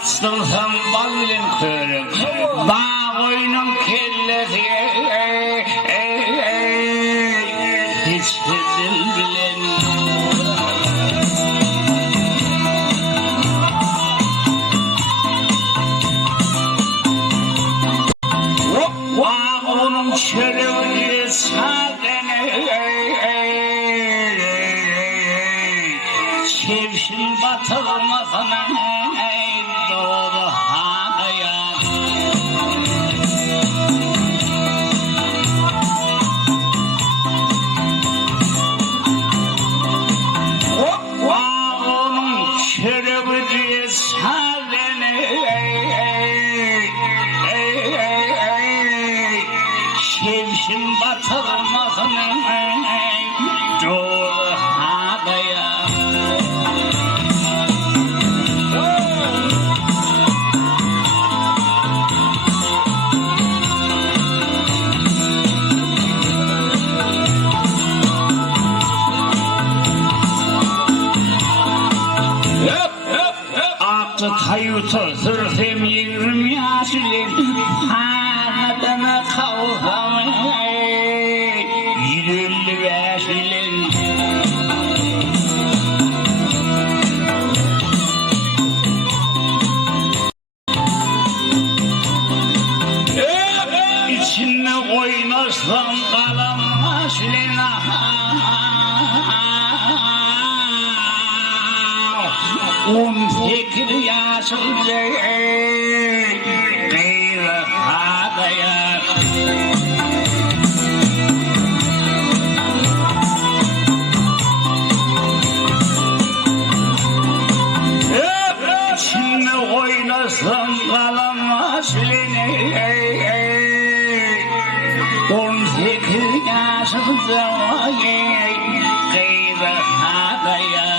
Açtılsam bal bilen körüm, bağ oyunun kellesi, hiç dil bilen. Bağ onun şerefini sadene, şevşin batılmasına doğru havaya. Onun şerefini sadene, şevşin batılmasına doğru havaya. Aktı tayutu sırtım 20 yaşlıyım, hanadına kalsam 25 yaşlıyım. İçinde oynasam kalamaz lina. Fikir yaşlıca gayrı havaya. İçinde oynasam kalamaz lini. 18 yaşlıca gayrı havaya.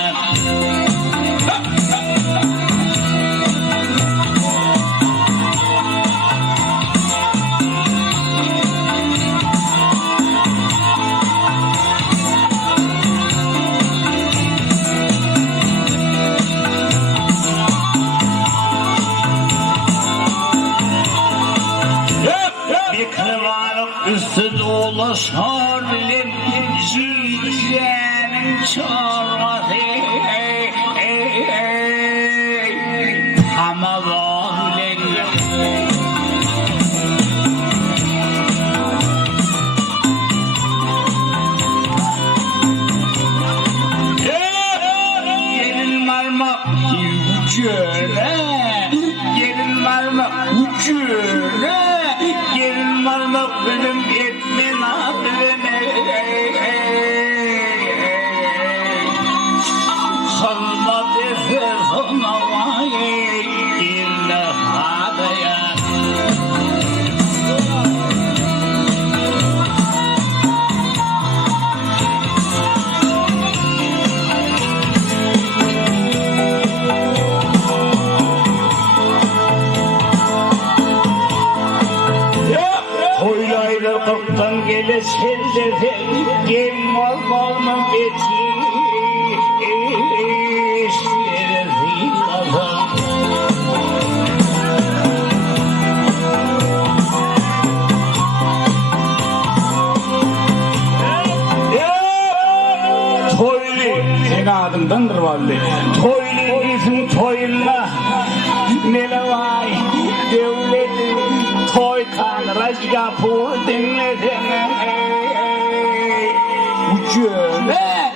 Üstü dolu sorbilim ciğerin çorbası, ama boğulim. Gelin var mı ucuna, gelin var mı ucuna, gelin var mı benim etmen adını. Kalma defer sana vay illa havaya. Toylayla kaptan gele sellere, gem olmanın beti işleri zikada. Toylu, senin adındandır vallahi. Toylu bizim toyla, nele vay devleti. Toy kanraşga pur dinledin, ucuna